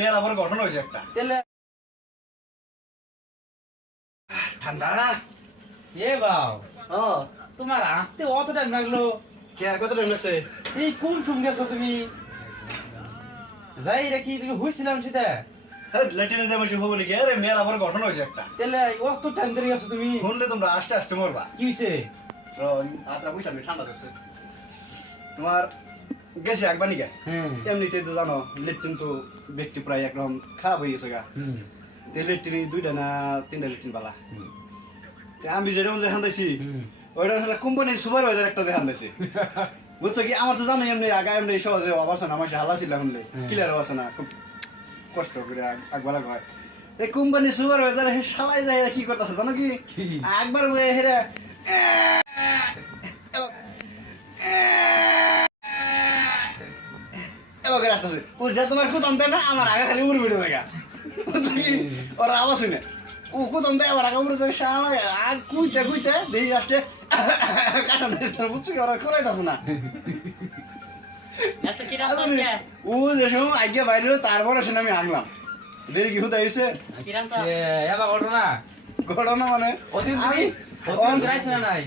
মেলা বড় ঘটনা হয়েছে একটা। ঠান্ডা এ বাও ও তোমার আসতে অত টাইম লাগলো? কে কত টাইম লাগছে? এই কোন শুন গেছো তুমি? যাই রাখি তুমি হইছিলাম সেটা হ্যাঁ লেটিনে যাবো সে হবো লিখে আরে মেলা বড় ঘটনা হয়েছে একটা। তাহলে অত টাইম ধরে গেছো তুমি? শুনলে তোমরা আস্তে আস্তে মরবা। কি হইছে? আত্রা বুঝছি আমি ঠান্ডা করছে তোমার গেছে একবার নিকে। এমনিতে তো জানো লেট্রিন তো ব্যক্তি প্রায় একদম খারাপ হয়ে গেছে গা। লেট্রিন 2টা না 3টা লেট্রিন বালা। আমি যেটা হান্দাইছি ওইটা আসলে কোম্পানির সুপারভাইজার একটা যে হান্দাইছে বুঝছো কি? আমার তো জানো এমনি আগে এমনি সহজে অবস্থা না আমার হালা ছিল শুনলে ক্লিয়ার অবস্থা না খুব কষ্ট করে একবার হয় এই কোম্পানির সুপারভাইজার শালাই যায় কি করতেছে জানো কি? একবার হেরা এবার আসতেছে বুঝছে তোমার কুতন দেয় না আমার আগা খালি উড়ে বেড়ে দেখা বুঝছো কি? ওরা আওয়াজ শুনে ও কুতন দেয় আমার আগা উড়ে যায় শালা আর কুইটা দেখি আসছে কাটান বুঝছো কি? ওরা করাইতেছে না ও যে সময় আগে বাইরে তারপরে শুনে আমি আনলাম দেরি কি হুদা হয়েছে এবার ঘটনা ঘটনা মানে ওদিন আমি তুমি যাইছ না নাই?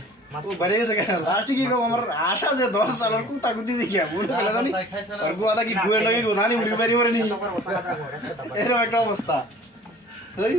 ও বাইরে গেছে কেন লাস্টে কি কম আমার আশা যে 10 সালের কুতাকুতি দেখিয়া বুড়ো তাহলে জানি আর গোয়াদা কি বুয়ে লাগে গো নানি মুড়ি বাড়ি বাড়ি নি এরকম একটা অবস্থা ওই